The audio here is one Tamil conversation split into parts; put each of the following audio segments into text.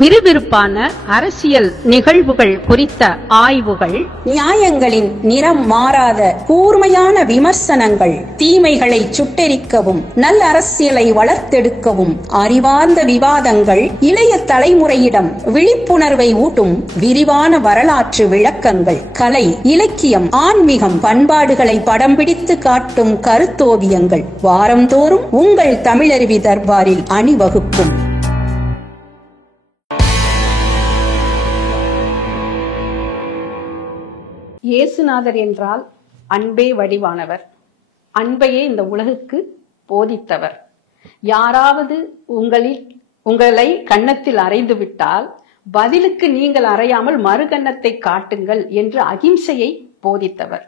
விறுவிறுப்பான அரசியல் நிகழ்வுகள் குறித்த ஆய்வுகள், நியாயங்களின் நிறம் மாறாத கூர்மையான விமர்சனங்கள், தீமைகளை சுட்டெரிக்கவும் நல்ல அரசியலை வளர்த்தெடுக்கவும் அறிவார்ந்த விவாதங்கள், இளைய தலைமுறையிடம் விழிப்புணர்வை ஊட்டும் விரிவான வரலாற்று விளக்கங்கள், கலை, இலக்கியம், ஆன்மீகம், பண்பாடுகளை படம் பிடித்து காட்டும் கருத்தோவியங்கள் வாரந்தோறும் உங்கள் தமிழருவி தர்பாரில் அணிவகுக்கும். இயேசுநாதர் என்றால் அன்பே வடிவானவர், அன்பையே இந்த உலகுக்கு போதித்தவர். யாராவது உங்களை கன்னத்தில் அறைந்து விட்டால் பதிலுக்கு நீங்கள் அறையாமல் மறு கன்னத்தை காட்டுங்கள் என்று அகிம்சையை போதித்தவர்.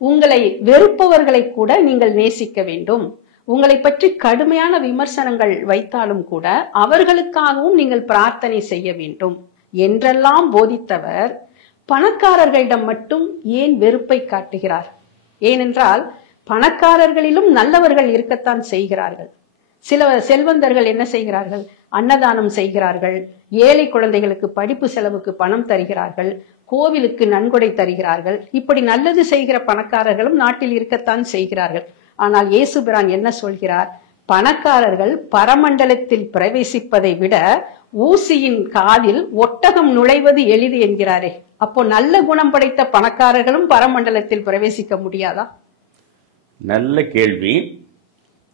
உங்களை வெறுப்பவர்களை கூட நீங்கள் நேசிக்க வேண்டும். உங்களை பற்றி கடுமையான விமர்சனங்கள் வைத்தாலும் கூட அவர்களுக்காகவும் நீங்கள் பிரார்த்தனை செய்ய வேண்டும் என்றெல்லாம் போதித்தவர் பணக்காரர்களிடம் மட்டும் ஏன் வெறுப்பை காட்டுகிறார்? ஏனென்றால் பணக்காரர்களிலும் நல்லவர்கள் இருக்கத்தான் செய்கிறார்கள். சில செல்வந்தர்கள் என்ன செய்கிறார்கள்? அன்னதானம் செய்கிறார்கள், ஏழை குழந்தைகளுக்கு படிப்பு செலவுக்கு பணம் தருகிறார்கள், கோவிலுக்கு நன்கொடை தருகிறார்கள். இப்படி நல்லது செய்கிற பணக்காரர்களும் நாட்டில் இருக்கத்தான் செய்கிறார்கள். ஆனால் இயேசுபிரான் என்ன சொல்கிறார்? பணக்காரர்கள் பரமண்டலத்தில் பிரவேசிப்பதை விட ஊசியின் காதில் ஒட்டகம் நுழைவது எளிது என்கிறாரே. அப்போ நல்ல குணம் படைத்த பணக்காரர்களும் பரமண்டலத்தில் பிரவேசிக்க முடியாதா? நல்ல கேள்வி.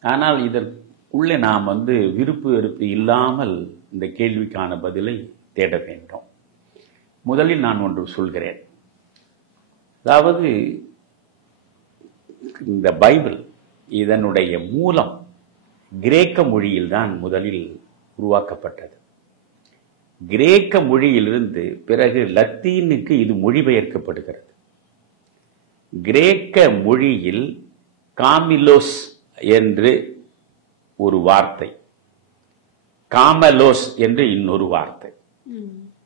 ஆனால் இதற்குள்ளே நாம் விருப்பு வெறுப்பு இல்லாமல் இந்த கேள்விக்கான பதிலை தேட வேண்டும். முதலில் நான் ஒன்று சொல்கிறேன். அதாவது இந்த பைபிள் இதனுடைய மூலம் கிரேக்க மொழியில்தான் முதலில் உருவாக்கப்பட்டது. கிரேக்க மொழியிலிருந்து பிறகு லத்தீனுக்கு இது மொழிபெயர்க்கப்படுகிறது. கிரேக்க மொழியில் காமிலோஸ் என்று ஒரு வார்த்தை, காமலோஸ் என்று இன்னொரு வார்த்தை.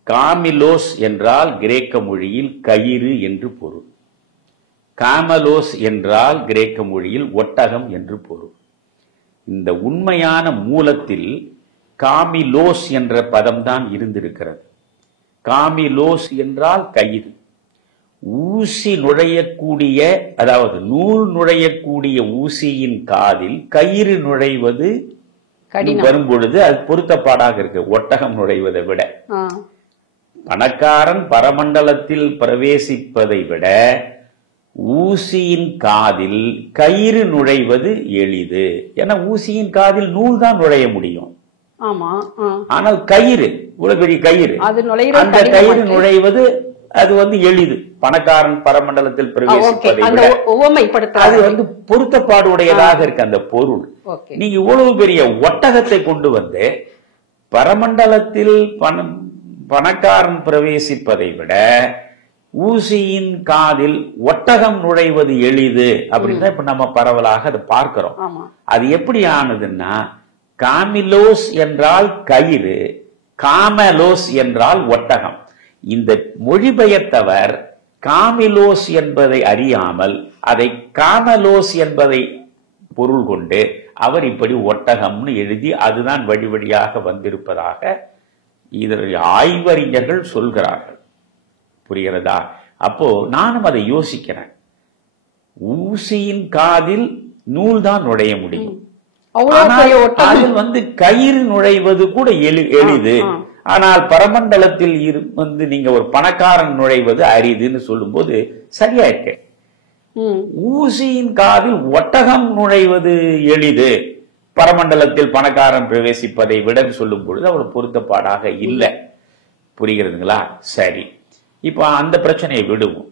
காமிலோஸ் என்றால் கிரேக்க மொழியில் கயிறு என்று பொருள். காமலோஸ் என்றால் கிரேக்க மொழியில் ஒட்டகம் என்று பொருள். இந்த உண்மையான மூலத்தில் காமிலோஸ் என்ற பதம்தான் இருந்திருக்கிறது. காமிலோஸ் என்றால் கயிறு. ஊசி நுழையக்கூடிய, அதாவது நூல் நுழையக்கூடிய ஊசியின் காதில் கயிறு நுழைவது வரும்பொழுது அது பொருத்தப்பாடாக இருக்கு, ஒட்டகம் நுழைவதை விட. பணக்காரன் பரமண்டலத்தில் பிரவேசிப்பதை விட ஊசியின் காதில் கயிறு நுழைவது எளிது. ஏன்னா ஊசியின் காதில் நூல் தான் நுழைய முடியும். ஆனால் கயிறு, பெரிய கயிறு, அந்த கயிறு நுழைவது அது எளிது. பணக்காரன் பரமண்டலத்தில் பிரவேசிப்பதை விட அது பொருத்தப்பாடு உடையதாக இருக்கு அந்த பொருள். நீங்க இவ்வளவு பெரிய ஒட்டகத்தை கொண்டு பரமண்டலத்தில் பணக்காரன் பிரவேசிப்பதை விட ஊசியின் காதில் ஒட்டகம் நுழைவது எளிது அப்படின்னு இப்ப நம்ம பரவலாக அதை பார்க்கிறோம். அது எப்படி ஆனதுன்னா, காமிலோஸ் என்றால் கயிறு, காமலோஸ் என்றால் ஒட்டகம். இந்த மொழிபெயர்த்தவர் காமிலோஸ் என்பதை அறியாமல் அதை காமலோஸ் என்பதை பொருள் கொண்டு அவர் இப்படி ஒட்டகம்னு எழுதி அதுதான் வழி வழியாக வந்திருப்பதாக இதனுடைய ஆய்வறிஞர்கள் சொல்கிறார்கள். புரிகிறதா? அப்போ நானும் அதை யோசிக்கிறேன். ஊசியின் காதில் நூல் தான் நுழைய முடியும், அதில் கயிறு நுழைவது கூட எளிது. ஆனால் பரமண்டலத்தில் நீங்க ஒரு பணக்காரன் நுழைவது அரிதுன்னு சொல்லும் போது சரியா இருக்கு. ஊசியின் காதில் ஒட்டகம் நுழைவது எளிது, பரமண்டலத்தில் பணக்காரன் பிரவேசிப்பதை விட சொல்லும் பொழுது அவ்வளவு பொருத்தப்பாடாக இல்லை. புரிகிறதுங்களா? சரி, இப்ப அந்த பிரச்சனையை விடுவோம்.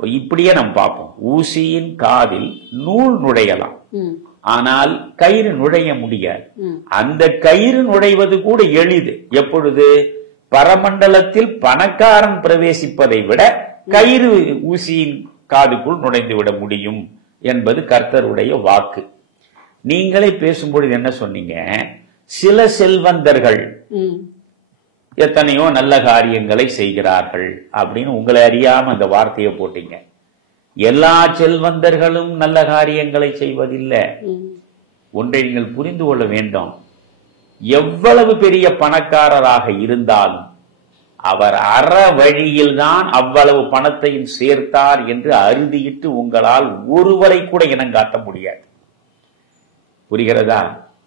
இப்படியே நம்ம பார்ப்போம். ஊசியின் காதில் நூல் நுழையலாம், ஆனால் கயிறு நுழைய முடியாது. அந்த கயிறு நுழைவது கூட எளிது. எப்பொழுது? பரமண்டலத்தில் பணக்காரன் பிரவேசிப்பதை விட கயிறு ஊசியின் காதுக்குள் நுழைந்து விட முடியும் என்பது கர்த்தருடைய வாக்கு. நீங்களே பேசும்பொழுது என்ன சொன்னீங்க? சில செல்வந்தர்கள் எத்தனையோ நல்ல காரியங்களை செய்கிறார்கள் அப்படின்னு உங்களை அறியாம அந்த வார்த்தையை போட்டீங்க. எல்லா செல்வந்தர்களும் நல்ல காரியங்களை செய்வதில்லை. ஒன்றை நீங்கள் புரிந்து கொள்ள வேண்டும். எவ்வளவு பெரிய பணக்காரராக இருந்தாலும் அவர் அற வழியில் தான் அவ்வளவு பணத்தையும் சேர்த்தார் என்று அறுதியிட்டு உங்களால் ஒருவரை கூட இனங்காட்ட முடியாது. புரிகிறதா?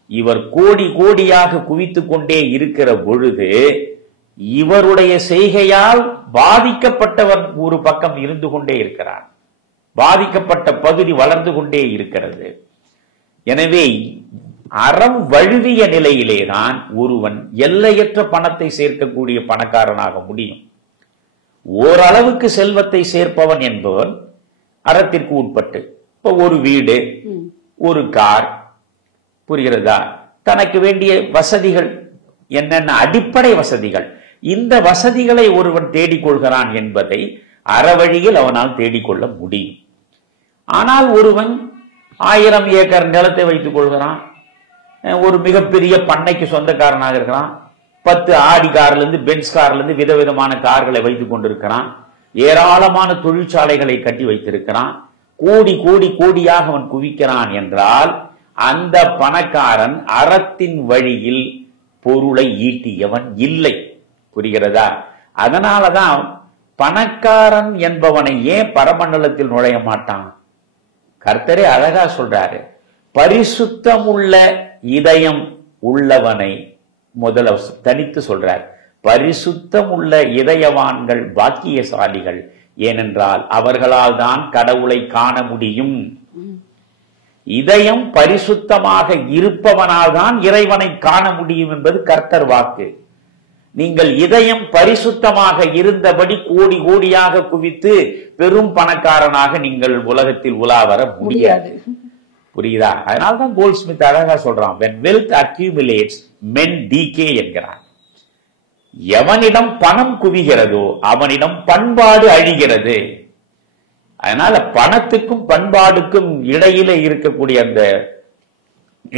இவர் கோடி கோடியாக குவித்துக் கொண்டே இருக்கிற பொழுது இவருடைய செய்கையால் பாதிக்கப்பட்டவர் ஒரு பக்கம் இருந்து கொண்டே இருக்கிறார். பாதிக்கப்பட்ட பகுதி வளர்ந்து கொண்டே இருக்கிறது. எனவே அறம் வழுவிய நிலையிலேதான் ஒருவன் எல்லையற்ற பணத்தை சேர்க்கக்கூடிய பணக்காரனாக முடியும். ஓரளவுக்கு செல்வத்தை சேர்ப்பவன் என்பவன் அறத்திற்கு உட்பட்டு, இப்ப ஒரு வீடு, ஒரு கார், புரிகிறதா, தனக்கு வேண்டிய வசதிகள் என்னென்ன அடிப்படை வசதிகள், இந்த வசதிகளை ஒருவன் தேடிக்கொள்கிறான் என்பதை அறவழியில் அவனால் தேடிக்கொள்ள முடியும். ஆனால் ஒருவன் 1000 ஏக்கர் நிலத்தை வைத்துக் கொள்கிறான், ஒரு மிகப்பெரிய பண்ணைக்கு சொந்தக்காரனாக இருக்கிறான், 10 ஆடி கார்ல இருந்து பென்ஸ் கார்ல இருந்து விதவிதமான கார்களை வைத்துக் கொண்டிருக்கிறான், ஏராளமான தொழிற்சாலைகளை கட்டி வைத்திருக்கிறான், கோடி கோடி கோடியாக அவன் குவிக்கிறான் என்றால் அந்த பணக்காரன் அறத்தின் வழியில் பொருளை ஈட்டியவன் இல்லை. புரிகிறதா? அதனாலதான் பணக்காரன் என்பவனை ஏன் பரமண்டலத்தில் நுழைய மாட்டான்? கர்த்தரே அழகா சொல்றாரு, பரிசுத்தம் உள்ள இதயம் உள்ளவனை முதல்ல தனித்து சொல்றார். பரிசுத்தம் உள்ள இதயவான்கள் பாக்கியசாலிகள், ஏனென்றால் அவர்களால் தான் கடவுளை காண முடியும். இதயம் பரிசுத்தமாக இருப்பவனால் தான் இறைவனை காண முடியும் என்பது கர்த்தர் வாக்கு. நீங்கள் இதயம் பரிசுத்தமாக இருந்தபடி கோடி கோடியாக குவித்து பெரும் பணக்காரனாக நீங்கள் உலகத்தில் உலா வர முடியாது. புரியுதா? அதனால்தான் கோல்ட்ஸ்மித் அழகா சொல்றான், when wealth accumulates men decay என்கிறான். எவனிடம் பணம் குவிகிறதோ அவனிடம் பண்பாடு அழிகிறது. அதனால பணத்துக்கும் பண்பாடுக்கும் இடையில இருக்கக்கூடிய அந்த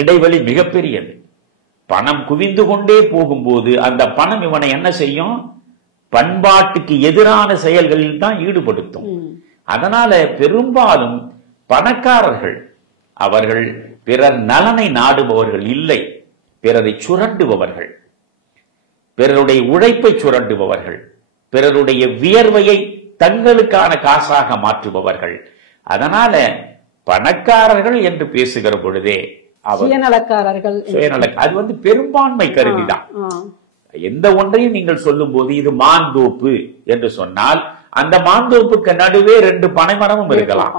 இடைவெளி மிகப்பெரியது. பணம் குவிந்து கொண்டே போகும்போது அந்த பணம் இவனை என்ன செய்யும்? பண்பாட்டுக்கு எதிரான செயல்களில் தான் ஈடுபடுத்தும். அதனால பெரும்பாலும் பணக்காரர்கள் அவர்கள் பிறர் நலனை நாடுபவர்கள் இல்லை, பிறரை சுரண்டுபவர்கள், பிறருடைய உழைப்பை சுரண்டுபவர்கள், பிறருடைய வியர்வையை தங்களுக்கான காசாக மாற்றுபவர்கள். அதனால பணக்காரர்கள் என்று பேசுகிற பொழுதே சுயநலக்காரர்கள், அது பெரும்பான்மை கருதிதான். எந்த ஒன்றையும் நீங்கள் சொல்லும் போது இது மாந்தோப்பு என்று சொன்னால் அந்த மாந்தோப்புக்கு நடுவே 2 பனை மரமும் இருக்கலாம்,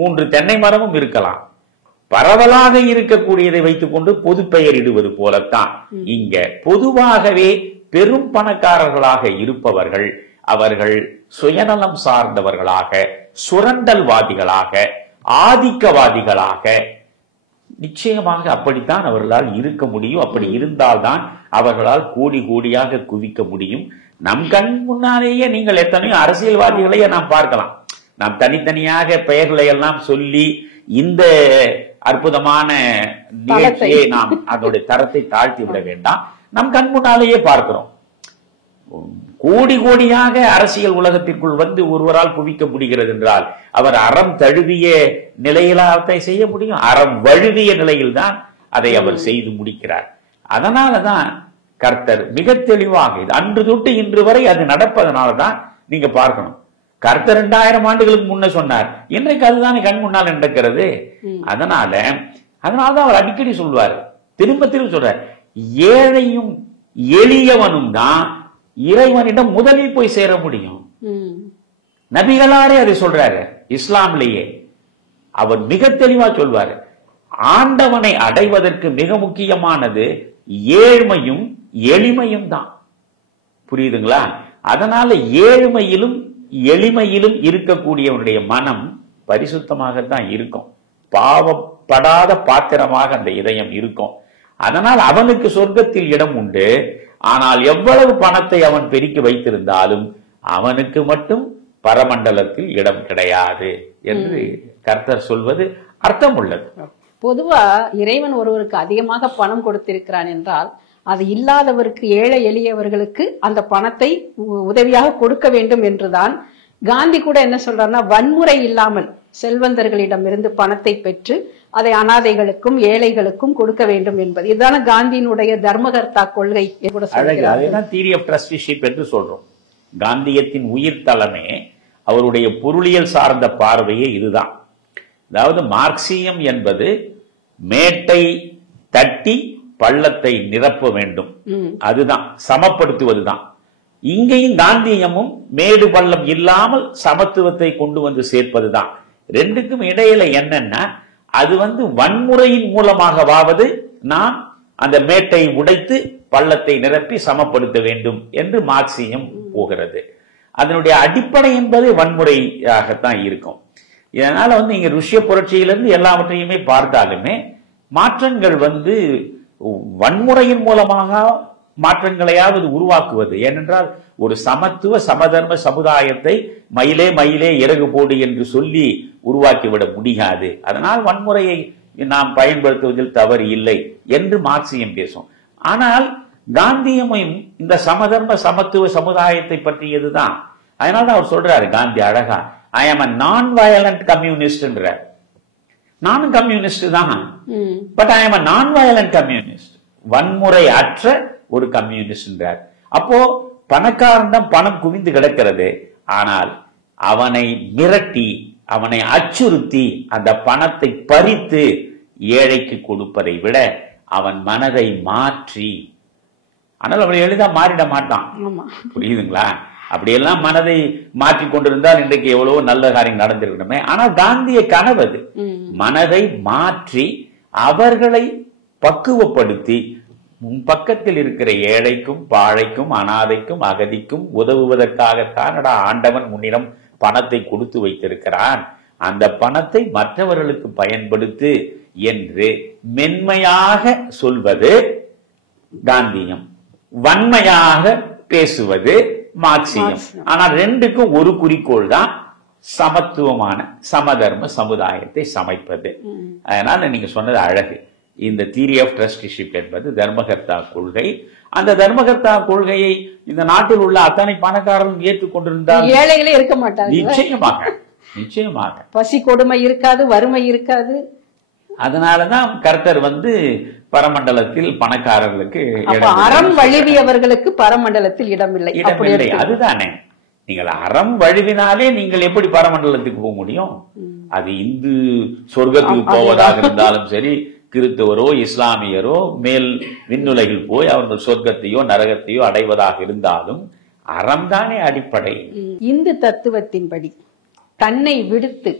3 தென்னை மரமும் இருக்கலாம். பரவலாக இருக்கக்கூடியதை வைத்துக் கொண்டு பொது பெயர் இடுவது போலத்தான் இங்க பொதுவாகவே பெரும் பணக்காரர்களாக இருப்பவர்கள் அவர்கள் சுயநலம் சார்ந்தவர்களாக, சுரண்டல்வாதிகளாக, ஆதிக்கவாதிகளாக நிச்சயமாக அப்படித்தான் அவர்களால் இருக்க முடியும். அப்படி இருந்தால்தான் அவர்களால் கோடி கோடியாக குவிக்க முடியும். நம் கண் முன்னாலேயே நீங்கள் எத்தனையோ அரசியல்வாதிகளையே நாம் பார்க்கலாம். நாம் தனித்தனியாக பெயர்களை எல்லாம் சொல்லி இந்த அற்புதமான நிகழ்ச்சியை நாம் அதோடைய தரத்தை தாழ்த்தி விட வேண்டாம். நம் கண் முன்னாலேயே பார்க்கிறோம். கோடி கோடியாக அரசியல் உலகத்திற்குள் வந்து ஒருவரால் குவிக்க முடிகிறது என்றால் அவர் அறம் தழுவிய நிலையிலாத்தை செய்ய முடியும். அறம் வழுவிய நிலையில் தான் அதை அவர் செய்து முடிக்கிறார். அதனாலதான் கர்த்தர் மிக தெளிவாக இது அன்று தொட்டு இன்று வரை அது நடப்பதனாலதான் நீங்க பார்க்கணும். கர்த்தர் 2000 ஆண்டுகளுக்கு முன்ன சொன்னார், இன்றைக்கு அதுதானே கண் முன்னால் நடக்கிறது. அதனாலதான் அவர் அடிக்கடி சொல்வார், திரும்ப திரும்ப சொல்றார், ஏழையும் எளியவனும் தான் இறைவனிடம் முதலில் போய் சேர முடியும். நபிகளாரே அதை சொல்றாரு. இஸ்லாம்லேயே அவர் மிக தெளிவா சொல்வாரு, ஆண்டவனை அடைவதற்கு மிக முக்கியமானது ஏழ்மையும் எளிமையும் தான். புரியுதுங்களா? அதனால ஏழ்மையிலும் எளிமையிலும் இருக்கக்கூடியவனுடைய மனம் பரிசுத்தமாகத்தான் இருக்கும். பாவப்படாத பாத்திரமாக அந்த இதயம் இருக்கும். அதனால் அவனுக்கு சொர்க்கத்தில் இடம் உண்டு. ஆனால் எவ்வளவு பணத்தை அவன் பெருக்கி வைத்திருந்தாலும் அவனுக்கு மட்டும் பரமண்டலத்தில் இடம் கிடையாது என்று கர்த்தர் சொல்வது அர்த்தம் உள்ளது. பொதுவா இறைவன் ஒருவருக்கு அதிகமாக பணம் கொடுத்திருக்கிறான் என்றால் அது இல்லாதவருக்கு, ஏழை எளியவர்களுக்கு அந்த பணத்தை உதவியாக கொடுக்க வேண்டும் என்றுதான். காந்தி கூட என்ன சொல்றாருன்னா, வன்முறை இல்லாமல் செல்வந்தர்களிடமிருந்து பணத்தை பெற்று அதை அனாதைகளுக்கும் ஏழைகளுக்கும் கொடுக்க வேண்டும் என்பது இதுதான காந்தியினுடைய தர்மகர்த்தா கொள்கை. தியரி ஆஃப் ட்ரஸ்டிஷிப் என்று சொல்றோம். காந்தியத்தின் உயிர் தளமே அவருடைய பொருளியல் சார்ந்த பார்வையே இதுதான். அதாவது மார்க்சியம் என்பது மேட்டை தட்டி பள்ளத்தை நிரப்ப வேண்டும், அதுதான் சமப்படுத்துவதுதான். இங்கேயும் காந்தியமும் மேடு பள்ளம் இல்லாமல் சமத்துவத்தை கொண்டு வந்து சேர்ப்பதுதான். ரெண்டுக்கும் இடையில என்னன்னா, அது வன்முறையின் மூலமாகவாவது நாம் அந்த மேட்டை உடைத்து பள்ளத்தை நிரப்பி சமப்படுத்த வேண்டும் என்று மார்க்சியம் போகிறது. அதனுடைய அடிப்படை என்பது வன்முறையாகத்தான் இருக்கும். இதனால இங்க ருஷ்ய புரட்சியிலிருந்து எல்லாவற்றையுமே பார்த்தாலுமே மாற்றங்கள் வன்முறையின் மூலமாக மாற்றங்களையாவது உருவாக்குவது. ஏனென்றால் ஒரு சமத்துவ சமதர்ம சமுதாயத்தை மயிலே மயிலே இறகு போடு என்று சொல்லி உருவாக்கிவிட முடியாது. அதனால் வன்முறையை நாம் பயன்படுத்துவதில் தவறு இல்லை என்று மார்க்சியம் பேசும். ஆனால் காந்தியமும் இந்த சமதர்ம சமத்துவ சமுதாயத்தை பற்றியதுதான். அதனால அவர் சொல்றாரு காந்தி அழகா, ஐ ஆம் a நான் வயலண்ட் கம்யூனிஸ்ட். நானும் கம்யூனிஸ்ட் தான், பட் ஐ ஆம் a நான் வயலண்ட் கம்யூனிஸ்ட், வன்முறை அற்ற ஒரு கம்யூனிஸ்ட். அப்போ பணக்காரனிடம் பணம் குவிந்து கிடக்கிறது, ஆனால் அவனை மிரட்டி அவனை அச்சுறுத்தி அந்த பணத்தை பறித்து ஏழைக்கு கொடுப்பதை விட அவன் மனதை மாற்றி, ஆனால் அவன் எளிதா மாறிட மாட்டான். புரியுதுங்களா? அப்படியெல்லாம் மனதை மாற்றி கொண்டிருந்தால் இன்றைக்கு எவ்வளவோ நல்ல காரியம் நடந்திருக்கணுமே. ஆனால் காந்திய கனவு மனதை மாற்றி அவர்களை பக்குவப்படுத்தி உன் பக்கத்தில் இருக்கிற ஏழைக்கும் பாழைக்கும் அனாதைக்கும் அகதிக்கும் உதவுவதற்காகத்தான் ஆண்டவன் முன்னிடம் பணத்தை கொடுத்து வைத்திருக்கிறான், அந்த பணத்தை மற்றவர்களுக்கு பயன்படுத்து என்று மென்மையாக சொல்வது காந்தியம், வன்மையாக பேசுவது மார்க்சியம். ஆனால் ரெண்டுக்கும் ஒரு குறிக்கோள் தான், சமத்துவமான சமதர்ம சமுதாயத்தை சமைப்பது. அதனால நீங்க சொன்னது அழகு. இந்த தியரி ஆஃப் ட்ரஸ்டிஷிப் என்பது தர்மகர்த்தா கொள்கை. அந்த தர்மகர்த்தா கொள்கையை இந்த நாட்டில் உள்ள அத்தனை பணக்காரர்கள் ஏற்றுக்கொண்டிருந்தால் ஏழைகளே இருக்க மாட்டாங்க. நிச்சயமாக நிச்சயமாக பசி கொடுமை இருக்காது, வறுமை இருக்காது. அதனாலதான் கர்த்தர் பரமண்டலத்தில் பணக்காரர்களுக்கு அறம் வழுவியவர்களுக்கு பரமண்டலத்தில் இடமில்லை. அதுதானே, நீங்கள் அறம் வழுவினாலே நீங்கள் எப்படி பரமண்டலத்துக்கு போக முடியும்? அது இந்து சொர்க்கத்துக்கு போவதாக இருந்தாலும் சரி, கிறிஸ்தவரோ இஸ்லாமியரோ மேல் விண்ணுலகில் போய் அவர்கள் சொர்க்கத்தையோ நரகத்தையோ அடைவதாக இருந்தாலும் அறம்தானே அடிப்படை. இந்து தத்துவத்தின்படி தன்னை விடுத்து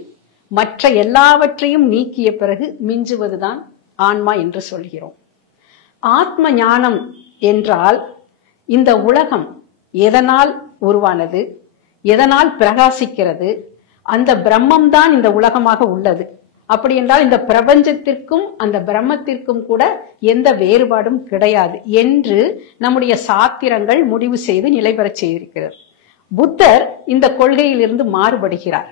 மற்ற எல்லாவற்றையும் நீக்கிய பிறகு மிஞ்சுவதுதான் ஆன்மா என்று சொல்கிறோம். ஆத்ம ஞானம் என்றால் இந்த உலகம் எதனால் உருவானது, எதனால் பிரகாசிக்கிறது, அந்த பிரம்மம் தான் இந்த உலகமாக உள்ளது. அப்படி என்றால் இந்த பிரபஞ்சத்திற்கும் அந்த பிரம்மத்திற்கும் கூட எந்த வேறுபாடும் கிடையாது என்று நம்முடைய சாத்திரங்கள் முடிவு செய்து நிலை பெறச் செய்திருக்கிறது. புத்தர் இந்த கொள்கையிலிருந்து மாறுபடுகிறார்.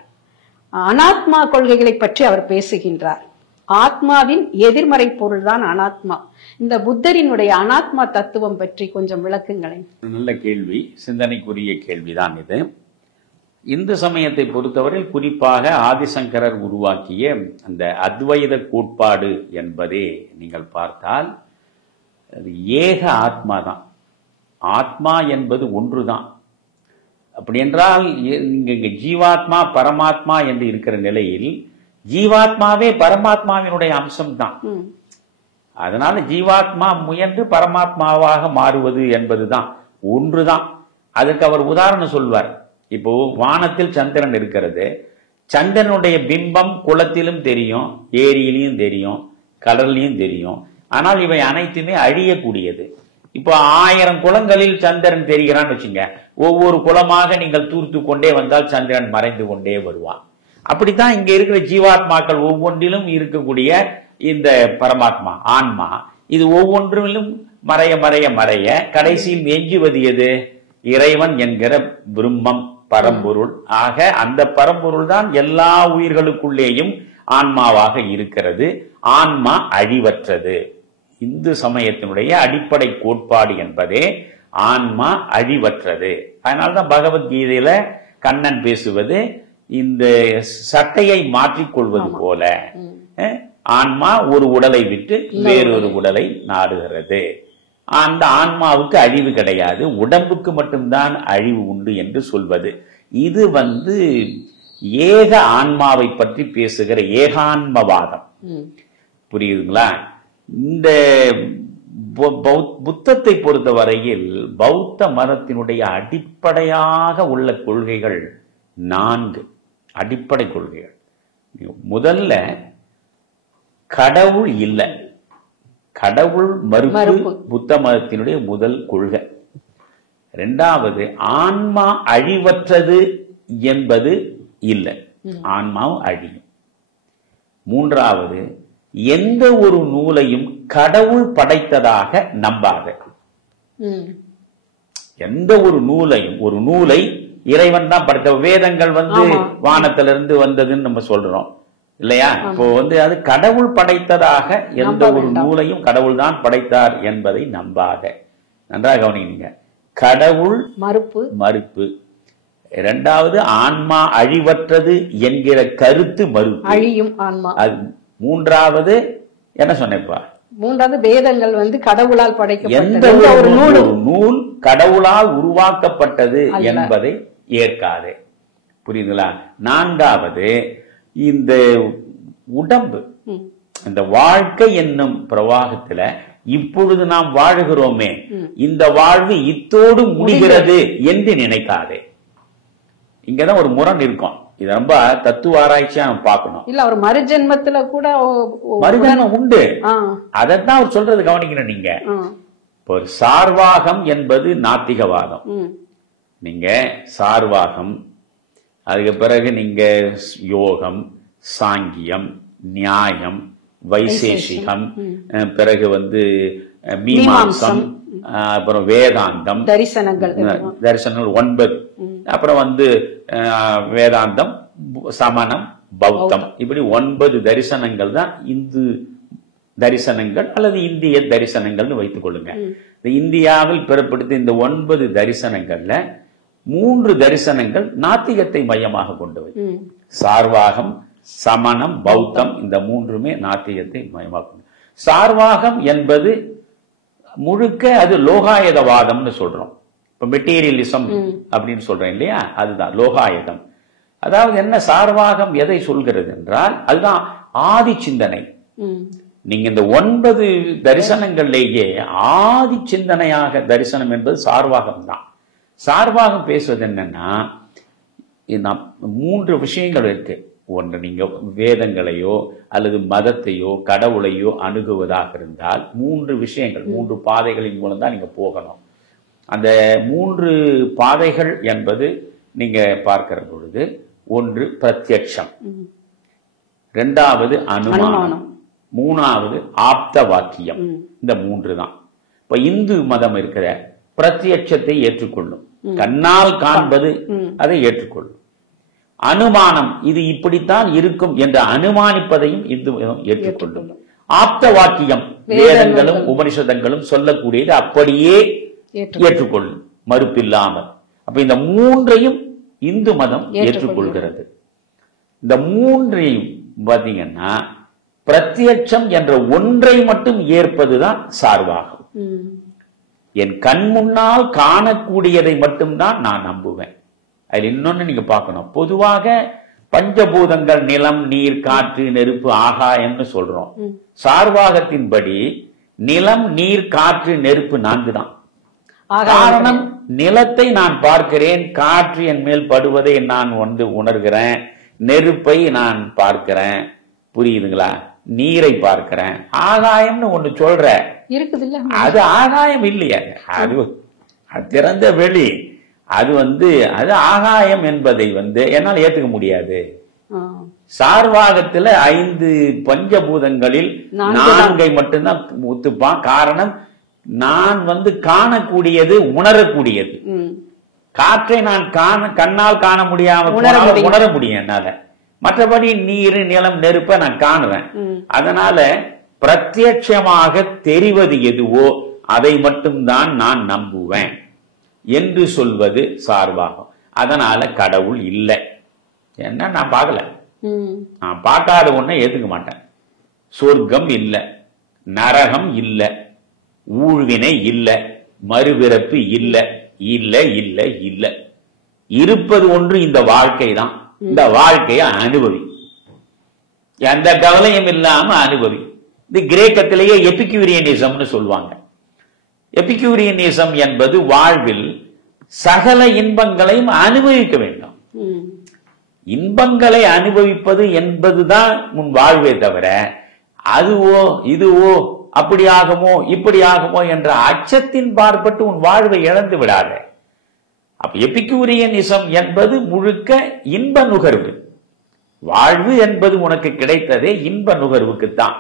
அனாத்மா கொள்கைகளை பற்றி அவர் பேசுகின்றார். ஆத்மாவின் எதிர்மறை பொருள்தான் அனாத்மா. இந்த புத்தரினுடைய அனாத்மா தத்துவம் பற்றி கொஞ்சம் விளக்குங்களேன். நல்ல கேள்வி, சிந்தனைக்குரிய கேள்விதான் இது. இந்து சமயத்தை பொறுத்தவரையில் குறிப்பாக ஆதிசங்கரர் உருவாக்கிய அந்த அத்வைத கோட்பாடு என்பதே நீங்கள் பார்த்தால் அது ஏக ஆத்மா தான். ஆத்மா என்பது ஒன்றுதான். அப்படி என்றால் இங்க ஜீவாத்மா பரமாத்மா என்று இருக்கிற நிலையில் ஜீவாத்மாவே பரமாத்மாவினுடைய அம்சம்தான். அதனால ஜீவாத்மா முயன்று பரமாத்மாவாக மாறுவது என்பதுதான் ஒன்றுதான். அதுக்கு அவர் உதாரணம் சொல்வார். இப்போ வானத்தில் சந்திரன் இருக்கிறது, சந்திரனுடைய பிம்பம் குளத்திலும் தெரியும், ஏரியிலையும் தெரியும், கடல்லையும் தெரியும். ஆனால் இவை அனைத்துமே அழியக்கூடியது. இப்போ 1000 குளங்களில் சந்திரன் தெரிகிறான்னு வச்சுங்க, ஒவ்வொரு குளமாக நீங்கள் தூர்த்து கொண்டே வந்தால் சந்திரன் மறைந்து கொண்டே வருவான். அப்படித்தான் இங்க இருக்கிற ஜீவாத்மாக்கள் ஒவ்வொன்றிலும் இருக்கக்கூடிய இந்த பரமாத்மா ஆன்மா, இது ஒவ்வொன்றிலும் மறைய மறைய மறைய கடைசியில் எஞ்சுவது எது? இறைவன் என்கிற பிரம்மம், பரம்பொருள். ஆக அந்த பரம்பொருள் தான் எல்லா உயிர்களுக்குள்ளேயும் ஆன்மாவாக இருக்கிறது. ஆன்மா அழிவற்றது. இந்து சமயத்தினுடைய அடிப்படை கோட்பாடு என்பதே ஆன்மா அழிவற்றது. அதனால்தான் பகவத்கீதையில கண்ணன் பேசுவது இந்த சட்டையை மாற்றிக்கொள்வது போல ஆன்மா ஒரு உடலை விட்டு வேறொரு உடலை நாடுகிறது. அந்த ஆன்மாவுக்கு அழிவு கிடையாது, உடம்புக்கு மட்டும்தான் அழிவு உண்டு என்று சொல்வது. இது ஏக ஆன்மாவை பற்றி பேசுகிற ஏகான்மவாதம். புரியுதுங்களா? இந்த புத்தத்தை பொறுத்தவரையில் பௌத்த மதத்தினுடைய அடிப்படையாக உள்ள கொள்கைகள் 4 அடிப்படை கொள்கைகள். முதல்ல கடவுள் இல்லை, கடவுள் மறுப்பு புத்த மதத்தினுடைய முதல் கொள்கை. 2வது ஆன்மா அழிவற்றது என்பது இல்லை, ஆன்மாவும் அழியும். 3வது எந்த ஒரு நூலையும் கடவுள் படைத்ததாக நம்பாத. எந்த ஒரு நூலையும், ஒரு நூலை இறைவன் தான் படைத்த. வேதங்கள் வானத்திலிருந்து வந்ததுன்னு நம்ம சொல்றோம் இல்லையா? இப்போ அது கடவுள் படைத்ததாக எந்த ஒரு நூலையும் கடவுள் தான் படைத்தார் என்பதை நம்பாத. நன்றாக கவனிங்க. கடவுள் மறுப்பு. 2வது ஆன்மா அழிவற்றது என்கிற கருத்து மறுப்பு, அழியும் ஆன்மா. 3வது என்ன சொன்னப்பா? 3வது வேதங்கள் கடவுளால் படைக்கப்பட்டது, எந்த ஒரு நூல் கடவுளால் உருவாக்கப்பட்டது என்பதை ஏற்காதே. புரியுதுங்களா? 4வது இந்த உடம்பு, இந்த வாழ்க்கை என்னும் பிரவாகத்துல இப்பொழுது நாம் வாழுகிறோமே, இந்த வாழ்வு இத்தோடு முடிகிறது என்று நினைக்காதே. இங்கதான் ஒரு முரண் இருக்கும். இது ரொம்ப தத்துவ ஆராய்ச்சியா நம்ம பார்க்கணும். இல்ல ஒரு மறுஜென்மத்துல கூட மறுஜென்மம் உண்டு, அதைத்தான் அவர் சொல்றது கவனிக்கணும். நீங்க இப்போ சார்வாகம் என்பது நாத்திகவாதம். நீங்க சார்வாகம், அதுக்கு பிறகு நீங்க யோகம், சாங்கியம், நியாயம், வைசேஷிகம், பிறகு மீமாம்சம், அப்புறம் வேதாந்தம், தரிசனங்கள் 9, அப்புறம் வேதாந்தம், சமணம், பௌத்தம், இப்படி 9 தரிசனங்கள் தான் இந்து தரிசனங்கள் அல்லது இந்திய தரிசனங்கள்னு வைத்துக் கொள்ளுங்க. இந்த இந்தியாவில் பிறப்படுத்த இந்த 9 தரிசனங்கள்ல 3 தரிசனங்கள் நாத்திகத்தை மையமாக கொண்டவை. சார்வாகம், சமணம், பௌத்தம், இந்த 3மே நாத்திகத்தை மையமாக கொண்டு. சார்வாகம் என்பது முழுக்க அது லோகாயதவாதம்னு சொல்றோம். இப்ப மெட்டீரியலிசம் அப்படின்னு சொல்றேன் இல்லையா, அதுதான் லோகாயதம். அதாவது என்ன, சார்வாகம் எதை சொல்கிறது என்றால் அதுதான் ஆதி சிந்தனை. நீங்க இந்த 9 தரிசனங்கள்லேயே ஆதி சிந்தனையாக தரிசனம் என்பது சார்வாகம் தான். சார்வாகம் பேசுவது என்னன்னா, 3 விஷயங்கள் இருக்கு. ஒன்று, நீங்க வேதங்களையோ அல்லது மதத்தையோ கடவுளையோ அணுகுவதாக இருந்தால் 3 விஷயங்கள், 3 பாதைகளின் மூலம் தான் நீங்க போகணும். அந்த 3 பாதைகள் என்பது நீங்க பார்க்கிற பொழுது, ஒன்று பிரத்யட்சம், 2வது அனுமானம், 3வது ஆப்த வாக்கியம். இந்த 3 தான். இப்ப இந்து மதம் இருக்கிற பிரத்யட்சத்தை ஏற்றுக்கொள்ளும், கண்ணால் காண்பது அதை ஏற்றுக்கொள்ளும். அனுமானம், இது இப்படித்தான் இருக்கும் என்று அனுமானிப்பதையும் இந்து மதம் ஏற்றுக்கொள்ளும். ஆப்த வாக்கியம், வேதங்களும் உபனிஷதங்களும் சொல்லக்கூடியது அப்படியே ஏற்றுக்கொள்ளும், மறுப்பில்லாமல். அப்ப இந்த 3ஐயும் இந்து மதம் ஏற்றுக்கொள்கிறது. இந்த 3ஐயும் பாத்தீங்கன்னா பிரத்யட்சம் என்ற ஒன்றை மட்டும் ஏற்பதுதான் சார்வாகும். என் கண் முன்னால் காணக்கூடியதை மட்டும்தான் நான் நம்புவேன். அதில் இன்னொன்னு நீங்க பார்க்கணும். பொதுவாக பஞ்சபூதங்கள் நிலம், நீர், காற்று, நெருப்பு, ஆகாயம்னு சொல்றோம். சார்வாகத்தின்படி நிலம், நீர், காற்று, நெருப்பு 4 தான். காரணம், நிலத்தை நான் பார்க்கிறேன், காற்று என் மேல் படுவதை நான் உணர்கிறேன், நெருப்பை நான் பார்க்கிறேன், புரியுதுங்களா? நீரை பார்க்கிறேன். ஆகாயம்னு ஒண்ணு சொல்ற இருக்குது, அது ஆகாயம் இல்லையா, அது திறந்த வெளி. அது அது ஆகாயம் என்பதை என்னால் ஏற்றுக்க முடியாது. சார்வாகத்துல 5 பஞ்சபூதங்களில் 4ஐ மட்டும்தான் ஒத்துப்பான். காரணம், நான் காணக்கூடியது உணரக்கூடியது. காற்றை நான் கண்ணால் காண முடியாம உணர முடியும் என்னால. மற்றபடி நீர், நிலம், நெருப்பை நான் காணுறேன். அதனால பிரத்யட்சமாக தெரிவது எதுவோ அதை மட்டும்தான் நான் நம்புவேன் என்று சொல்வது சார்வாகும். அதனால கடவுள் இல்லை, என்ன நான் பார்க்கல, நான் பார்க்காத ஒன்றை ஏத்துக்க மாட்டேன். சொர்க்கம் இல்லை, நரகம் இல்லை, ஊழ்வினை இல்ல, மறுபிறப்பு இல்ல, இல்ல இல்ல இல்ல. இருப்பது ஒன்று இந்த வாழ்க்கை தான். இந்த வாழ்க்கையை அனுபவி, எந்த கவலையும் இல்லாம அனுபவி. இது கிரேக்கத்திலேயே எபிக்யூரியனிசம்னு சொல்லுவாங்க. எபிக்யூரியனிசம் என்பது வாழ்வில் சகல இன்பங்களையும் அனுபவிக்க வேண்டும். இன்பங்களை அனுபவிப்பது என்பதுதான் உன் வாழ்வே தவிர அதுவோ இதுவோ அப்படி ஆகுமோ இப்படி ஆகுமோ என்ற அச்சத்தின் பார்ப்பட்டு உன் வாழ்வை இழந்து விடாத. அப்ப எபிக்யூரியனிசம் என்பது முழுக்க இன்ப நுகர்வு. வாழ்வு என்பது உனக்கு கிடைத்ததே இன்ப நுகர்வுக்குத்தான்.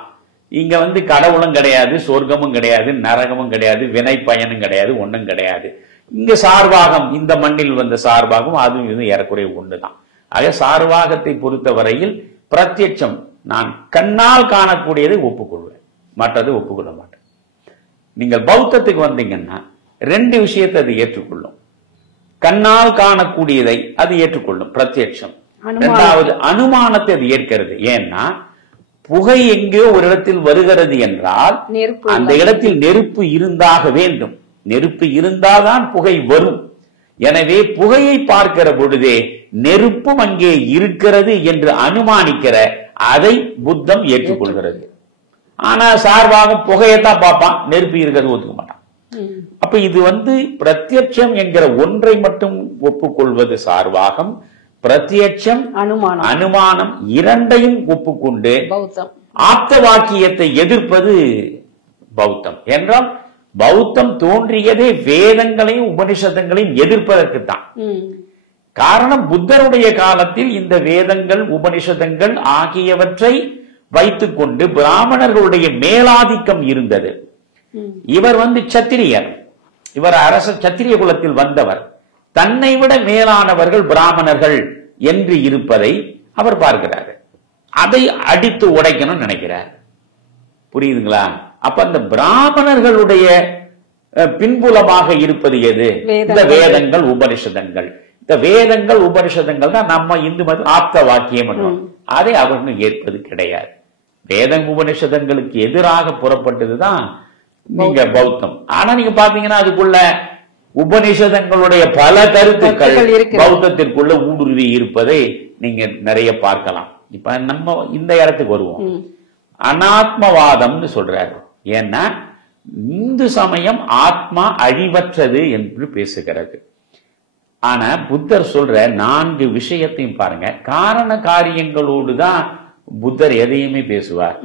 இங்க கடவுளும் கிடையாது, சொர்க்கமும் கிடையாது, நரகமும் கிடையாது, வினை பயனும் கிடையாது, ஒண்ணும் கிடையாது. இங்க சார்வாகம், இந்த மண்ணில் வந்த சார்வாகம் அதுவும் இது ஏறக்குறைய ஒண்ணுதான். ஆக சார்வாகத்தை பொறுத்த வரையில் பிரத்யட்சம், நான் கண்ணால் காணக்கூடியதை ஒப்புக்கொள்வேன், மற்றது ஒப்புக்கொள்ள மாட்டேன். நீங்கள் பௌத்தத்துக்கு வந்தீங்கன்னா ரெண்டு விஷயத்தை அது ஏற்றுக்கொள்ளும். கண்ணால் காணக்கூடியதை அது ஏற்றுக்கொள்ளும், பிரத்யட்சம். இரண்டாவது அனுமானத்தை அது ஏற்கிறது. ஏன்னா புகை எங்கேயோ ஒரு இடத்தில் வருகிறது என்றால் அந்த இடத்தில் நெருப்பு இருந்தாக வேண்டும். நெருப்பு இருந்தால்தான் புகை வரும். எனவே புகையை பார்க்கிற பொழுதே நெருப்பும் அங்கே இருக்கிறது என்று அனுமானிக்கிற அதை புத்தம் ஏற்றுக்கொள்கிறது. ஆனா சார்பாக புகையத்தான் பார்ப்பான், நெருப்பு இருக்கிறது ஒத்துக்க மாட்டான். அப்ப இது பிரத்யட்சம் என்கிற ஒன்றை மட்டும் ஒப்புக்கொள்வது சார்வாகம், பிரத்யட்சம் அனுமானம் இரண்டையும் ஒப்புக்கொண்டு ஆப்த வாக்கியத்தை எதிர்ப்பது பௌத்தம். என்றால் பௌத்தம் தோன்றியதே வேதங்களையும் உபனிஷதங்களையும் எதிர்ப்பதற்குத்தான். காரணம், புத்தருடைய காலத்தில் இந்த வேதங்கள் உபனிஷதங்கள் ஆகியவற்றை வைத்துக் கொண்டு பிராமணர்களுடைய மேலாதிக்கம் இருந்தது. இவர் சத்திரியர், இவர் அரச சத்திரிய குலத்தில் வந்தவர். தன்னை விட மேலானவர்கள் பிராமணர்கள் என்று இருப்பதை அவர் பார்க்கிறார். அதை அடித்து உடைக்கணும்னு நினைக்கிறார். புரியுதுங்களா? அப்ப அந்த பிராமணர்களுடைய பின்புலமாக இருப்பது எது? இந்த வேதங்கள் உபனிஷதங்கள். இந்த வேதங்கள் உபனிஷதங்கள் தான் நம்ம இந்து மத ஆப்த வாக்கியம். அதை அவர்கள் ஏற்பது கிடையாது. வேத உபனிஷதங்களுக்கு எதிராக புறப்பட்டதுதான் நீங்க பௌத்தம். ஆனா நீங்க பாத்தீங்கன்னா அதுக்குள்ள உபனிஷதங்களுடைய பல கருத்துக்கள் பௌத்தத்திற்குள்ள ஊடுருவி இருப்பதை நீங்க நிறைய பார்க்கலாம். இப்ப நம்ம இந்த இடத்துக்கு வருவோம். அனாத்மவாதம்னு சொல்றாரு. ஏன்னா இந்து சமயம் ஆத்மா அழிவற்றது என்று பேசுகிறது. ஆனா புத்தர் சொல்ற 4 விஷயத்தையும் பாருங்க. காரண காரியங்களோடு தான் புத்தர் எதையுமே பேசுவார்.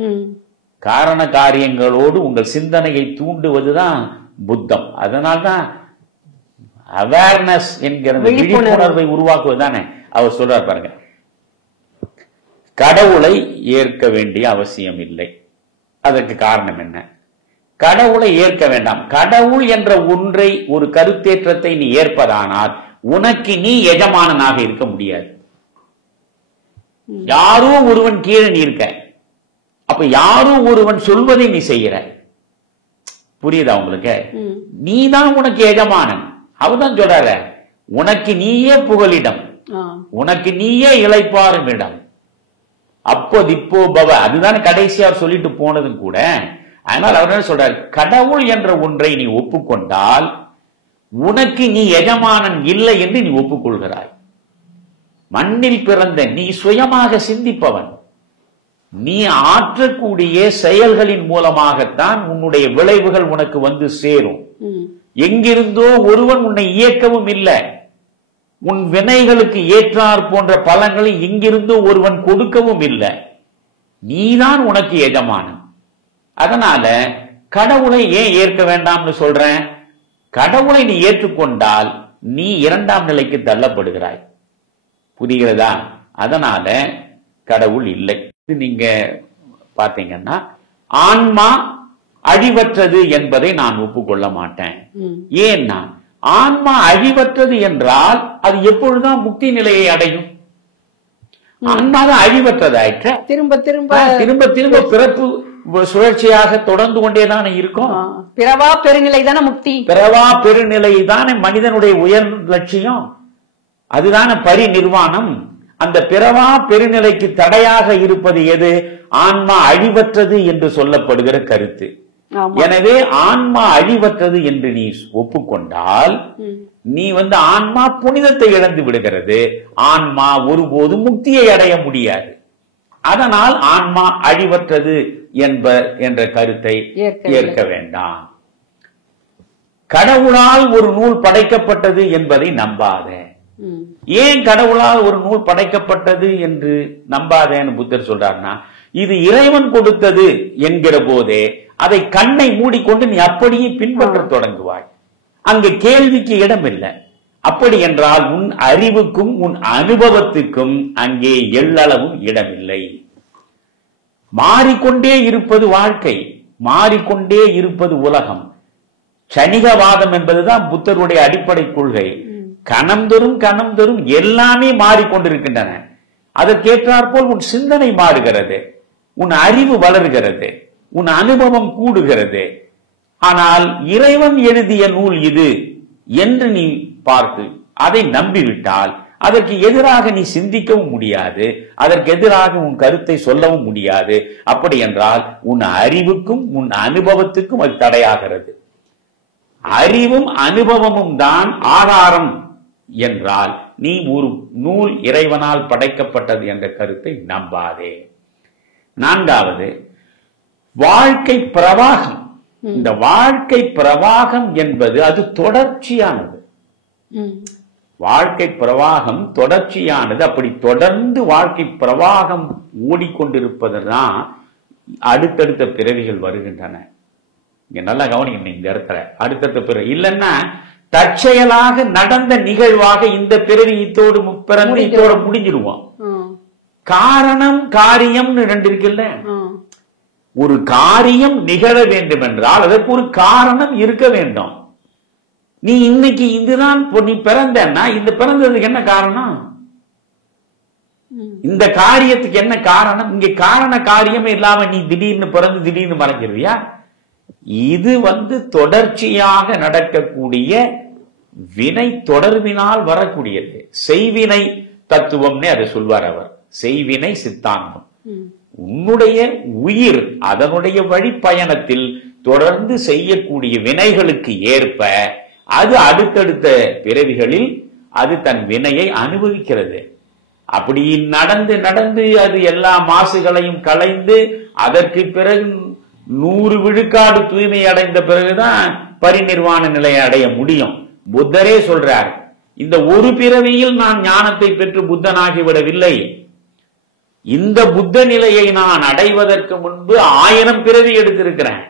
காரண காரியங்களோடு உங்கள் சிந்தனையை தூண்டுவதுதான் புத்தம். அதனால்தான் அவேர்னஸ் என்கிற விழிப்புணர்வை உருவாக்குவதுதானே அவர் சொல்றார். பாருங்க, கடவுளை ஏற்க வேண்டிய அவசியம் இல்லை. அதற்கு காரணம் என்ன? கடவுளை ஏற்க வேண்டாம். கடவுள் என்ற ஒன்றை, ஒரு கருத்தேற்றத்தை நீ ஏற்பதானால் உனக்கு நீ எஜமானனாக இருக்க முடியாது. யாரோ ஒருவன் கீழே நீ இருக்க. அப்ப யாரோ ஒருவன் சொல்வதை நீ செய்யற. புரியுதா உங்களுக்கு? நீதான் உனக்கு எஜமானன். அவர்தான் சொல்றாரு, உனக்கு நீயே புகலிடம், உனக்கு நீயே இளைப்பாறும் இடம். அப்போதிப்போ பவ, அதுதான் கடைசியார் சொல்லிட்டு போனதும் கூட. அதனால் அவர் என்ன சொல்றாரு, கடவுள் என்ற ஒன்றை நீ ஒப்புக்கொண்டால் உனக்கு நீ எஜமானன் இல்லை என்று நீ ஒப்புக்கொள்கிறாய். மண்ணில் பிறந்த நீ சுயமாக சிந்திப்பவன். நீ ஆற்றக்கூடிய செயல்களின் மூலமாகத்தான் உன்னுடைய விளைவுகள் உனக்கு சேரும். எங்கிருந்தோ ஒருவன் உன்னை இயக்கவும் இல்லை. உன் வினைகளுக்கு ஏற்றார் போன்ற பலன்களை எங்கிருந்தோ ஒருவன் கொடுக்கவும் இல்லை. நீதான் உனக்கு எஜமானன். அதனால கடவுளை ஏன் ஏற்க வேண்டாம்னு சொல்றேன்? கடவுளை நீ ஏற்றுக்கொண்டால் நீ 2ஆம் நிலைக்கு தள்ளப்படுகிறாய். புரிகிறதா? அதனால கடவுள் இல்லை. நீங்க பாத்தீங்கன்னா ஆன்மா அழிவற்றது என்பதை நான் ஒப்புக்கொள்ள மாட்டேன். ஏன்னா ஆன்மா அழிவற்றது என்றால் அது எப்பொழுதுதான் முக்தி நிலையை அடையும். ஆன்மாதான் அழிவற்றதாயிற்ற திரும்ப திரும்ப பிறப்பு சுழற்சியாக தொடர்ந்து கொண்டேதானே இருக்கும். பிறவா பெருநிலை தானே முக்தி. பிறவா பெருநிலை தானே மனிதனுடைய உயர் லட்சியம். அதுதானே பரிநிர்வாணம். அந்த பிறவா பெருநிலைக்கு தடையாக இருப்பது எது? ஆன்மா அழிவற்றது என்று சொல்லப்படுகிற கருத்து. எனவே ஆன்மா அழிவற்றது என்று நீ ஒப்புக்கொண்டால் நீ ஆன்மா புனிதத்தை இழந்து விடுகிறது. ஆன்மா ஒருபோதும் முக்தியை அடைய முடியாது. அதனால் ஆன்மா அழிவற்றது என்ற கருத்தை ஏற்க வேண்டாம். கடவுளால் ஒரு நூல் படைக்கப்பட்டது என்பதை நம்பாத. ஏன் கடவுளால் ஒரு நூல் படைக்கப்பட்டது என்று நம்பாதேன்னு புத்தர் சொல்றாருன்னா, இது இறைவன் கொடுத்தது என்கிற போதே அதை கண்ணை மூடிக்கொண்டு நீ அப்படியே பின்பற்ற தொடங்குவாய். அங்கு கேள்விக்கு இடம் இல்லை. அப்படி என்றால் உன் அறிவுக்கும் உன் அனுபவத்துக்கும் அங்கே எள்ளளவும் இடமில்லை. மாறிக்கொண்டே இருப்பது வாழ்க்கை, மாறிக்கொண்டே இருப்பது உலகம். சனிகவாதம் என்பதுதான் புத்தருடைய அடிப்படை கொள்கை. கணம்தொறும் கணம்தொறும் எல்லாமே மாறிக்கொண்டிருக்கின்றன. அதற்கேற்றாற்போல் உன் சிந்தனை மாறுகிறது, உன் அறிவு வளர்கிறது, உன் அனுபவம் கூடுகிறது. ஆனால் இறைவன் எழுதிய நூல் இது என்று நீ பார்த்து அதை நம்பிவிட்டால் அதற்கு எதிராக நீ சிந்திக்கவும் முடியாது, அதற்கு எதிராக உன் கருத்தை சொல்லவும் முடியாது. அப்படி என்றால் உன் அறிவுக்கும் உன் அனுபவத்துக்கும் அது தடையாகிறது. அறிவும் அனுபவமும் தான் ஆதாரம் என்றால் நீ ஒரு நூல் இறைவனால் படைக்கப்பட்டது என்ற கருத்தை நம்பாதே. நான்காவது, வாழ்க்கை பிரவாகம். இந்த வாழ்க்கை பிரவாகம் என்பது அது தொடர்ச்சியானது. வாழ்க்கை பிரவாகம் தொடர்ச்சியானது. அப்படி தொடர்ந்து வாழ்க்கை பிரவாகம் ஓடிக்கொண்டிருப்பதுதான் அடுத்தடுத்த பிறவிகள் வருகின்றன. இங்க நல்லா கவனிக்கணும் இந்த இடத்துல. அடுத்தடுத்த பிறவி இல்லைன்னா தற்செயலாக நடந்த நிகழ்வாக இந்த பிறவி இத்தோடு பிறந்து இத்தோடு முடிஞ்சிருவோம். காரணம் காரியம்னு ரெண்டு இருக்குல்ல. ஒரு காரியம் நிகழ வேண்டும் என்றால் அதற்கு ஒரு காரணம் இருக்க வேண்டும். நீ இன்னைக்கு இதுதான் நீ பிறந்தன்னா இந்த பிறந்ததுக்கு என்ன காரணம்? இந்த காரியத்துக்கு என்ன காரணம்? இங்க காரண காரியமே இல்லாம நீ திடீர்னு பிறந்து திடீர்னு மறைஞ்சிருவியா? இது தொடர்ச்சியாக நடக்கக்கூடிய வினை தொடர்பினால் வரக்கூடியது. செய்வினை தத்துவம்னே அதை சொல்வார் அவர். செய்வினை சித்தாந்தம். உன்னுடைய உயிர் அதனுடைய வழிப்பயணத்தில் தொடர்ந்து செய்யக்கூடிய வினைகளுக்கு ஏற்ப அது அடுத்தடுத்த பிறவிகளில் அது தன் வினையை அனுபவிக்கிறது. அப்படி நடந்து நடந்து அது எல்லா மாசுகளையும் களைந்து அதற்கு பிறகு 100 விழுக்காடு தூய்மை அடைந்த பிறகுதான் பரிநிர்வாண நிலையை அடைய முடியும். புத்தரே சொல்றார், இந்த ஒரு பிறவியில் நான் ஞானத்தை பெற்று புத்தனாகி விடவில்லை. இந்த புத்த நிலையை நான் அடைவதற்கு முன்பு 1000 பிறவி எடுத்திருக்கிறேன்.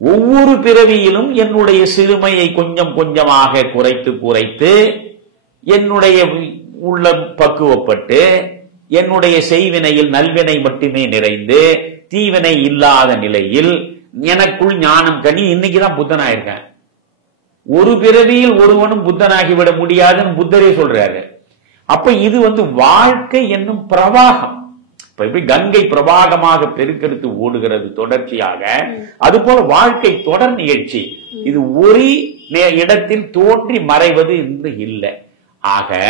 ஒவ்வொரு பிறவியிலும் என்னுடைய சிறுமையை கொஞ்சம் கொஞ்சமாக குறைத்து குறைத்து என்னுடைய உள்ளம் பக்குவப்பட்டு என்னுடைய செய்வினையில் நல்வினை மட்டுமே நிறைந்து தீவினை இல்லாத நிலையில் எனக்குள் ஞானம் கனி இன்னைக்குதான் புத்தனாயிருக்கேன். ஒரு பிறவியில் ஒருவனும் புத்தனாகிவிட முடியாதுன்னு புத்தரே சொல்றாரு. அப்ப இது வாழ்க்கை என்னும் பிரவாகம். இப்ப எப்படி கங்கை பிரவாகமாக பெருக்கெடுத்து ஓடுகிறது தொடர்ச்சியாக, அது போல வாழ்க்கை தொடர் நிகழ்ச்சி. இது ஒரு இடத்தில் தோன்றி மறைவது என்று இல்லை. ஆக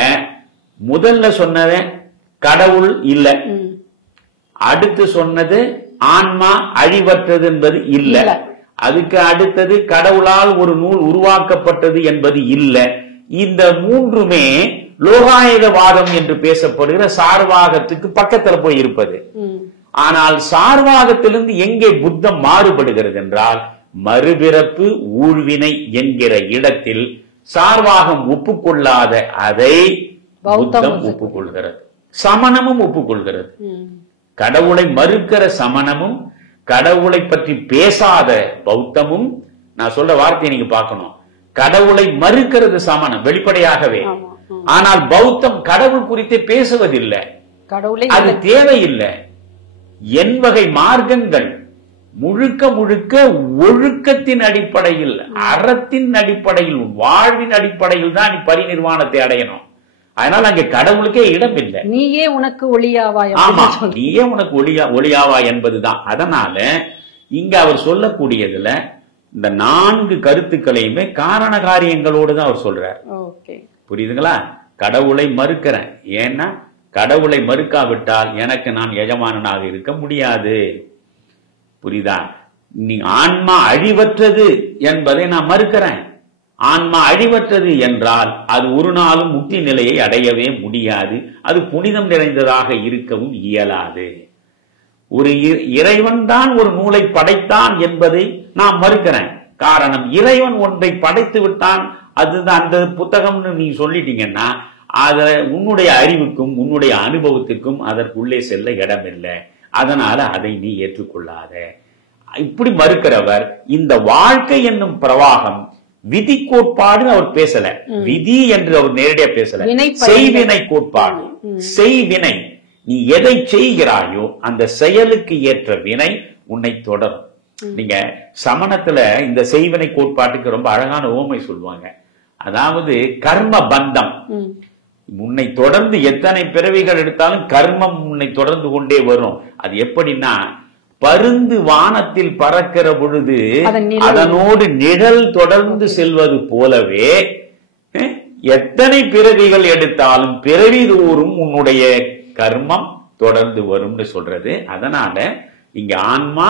முதல்ல சொன்னது கடவுள் இல்லை, அடுத்து சொன்னது ஆன்மா அழிவற்றது என்பது இல்லை, அதுக்கு அடுத்தது கடவுளால் ஒரு நூல் உருவாக்கப்பட்டது என்பது இல்லை. இந்த மூன்றுமே லோகாயதவாதம் என்று பேசப்படுகிற சார்வாகத்துக்கு பக்கத்துல போய் இருப்பது. ஆனால் சார்வாகத்திலிருந்து எங்கே புத்தம் மாறுபடுகிறது என்றால் மறுபிறப்பு ஊழ்வினை என்கிற இடத்தில் சார்வாகம் ஒப்புக்கொள்ளாத அதை புத்தம் ஒப்புக்கொள்கிறது, சமணமும் ஒப்புக்கொள்கிறது. கடவுளை மறுக்கிற சமணமும் கடவுளை பற்றி பேசாத பௌத்தமும், நான் சொல்ற வார்த்தையை நீங்க பார்க்கணும், கடவுளை மறுக்கிறது சமணம் வெளிப்படையாகவே. ஆனால் பௌத்தம் கடவுள் குறித்து பேசுவதில்லை, அது தேவையில்லை. என் வகை மார்க்கங்கள் முழுக்க முழுக்க ஒழுக்கத்தின் அடிப்படையில், அறத்தின் அடிப்படையில், வாழ்வின் அடிப்படையில் தான் நீ பரிநிர்வாணத்தை அடையணும். அதனால அங்கே கடவுளுக்கே இடம் இல்லை. நீயே உனக்கு ஒளியாவாய். ஆமா, நீயே உனக்கு ஒளியாவா என்பதுதான். அதனால இங்க அவர் சொல்லக்கூடியதுல இந்த 4 கருத்துக்களையுமே காரண காரியங்களோடு தான் அவர் சொல்றார். புரியுதுங்களா? கடவுளை மறுக்கிறேன், ஏன்னா கடவுளை மறுக்காவிட்டால் எனக்கு நான் எஜமானனாக இருக்க முடியாது. புரியுதா? நீ ஆன்மா அழிவற்றது என்பதை நான் மறுக்கிறேன். ஆன்மா அழிவற்றது என்றால் அது ஒரு நாளும் முக்தி நிலையை அடையவே முடியாது. அது புனிதம் நிறைந்ததாக இருக்கவும் இயலாது. ஒரு இறைவன் தான் ஒரு நூலை படைத்தான் என்பதை நான் மறுக்கிறேன். காரணம், இறைவன் ஒன்றை படைத்து விட்டான், அதுதான் அந்த புத்தகம்னு நீ சொல்லிட்டீங்கன்னா அத உன்னுடைய அறிவுக்கும் உன்னுடைய அனுபவத்திற்கும் அதற்குள்ளே செல்ல இடமில்லை. அதனால அதை நீ ஏற்றுக்கொள்ளாத. இப்படி மறுக்கிறவர் இந்த வாழ்க்கை என்னும் பிரவாகம் விதி கோட்பாடு அவர் பேசல. விதி என்று அவர் நேரடியா பேசல. செய்வினை கோட்பாடு. செய்வினை, நீ எதை செய்கிறாயோ அந்த செயலுக்கு ஏற்ற வினை உன்னை தொடரும். நீங்க சமணத்துல இந்த செய்வினை கோட்பாட்டுக்கு ரொம்ப அழகான உவமை சொல்லுவாங்க. அதாவது கர்ம பந்தம் உன்னை தொடர்ந்து எத்தனை பிறவிகள் எடுத்தாலும் கர்மம் உன்னை தொடர்ந்து கொண்டே வரும். அது எப்படின்னா, பருந்து வானத்தில் பறக்கிற பொழுது அதனோடு நிழல் தொடர்ந்து செல்வது போலவே எத்தனை பிறவிகள் எடுத்தாலும் பிறவி தோறும் உன்னுடைய கர்மம் தொடர்ந்து வரும்னு சொல்றது. அதனால இங்க ஆன்மா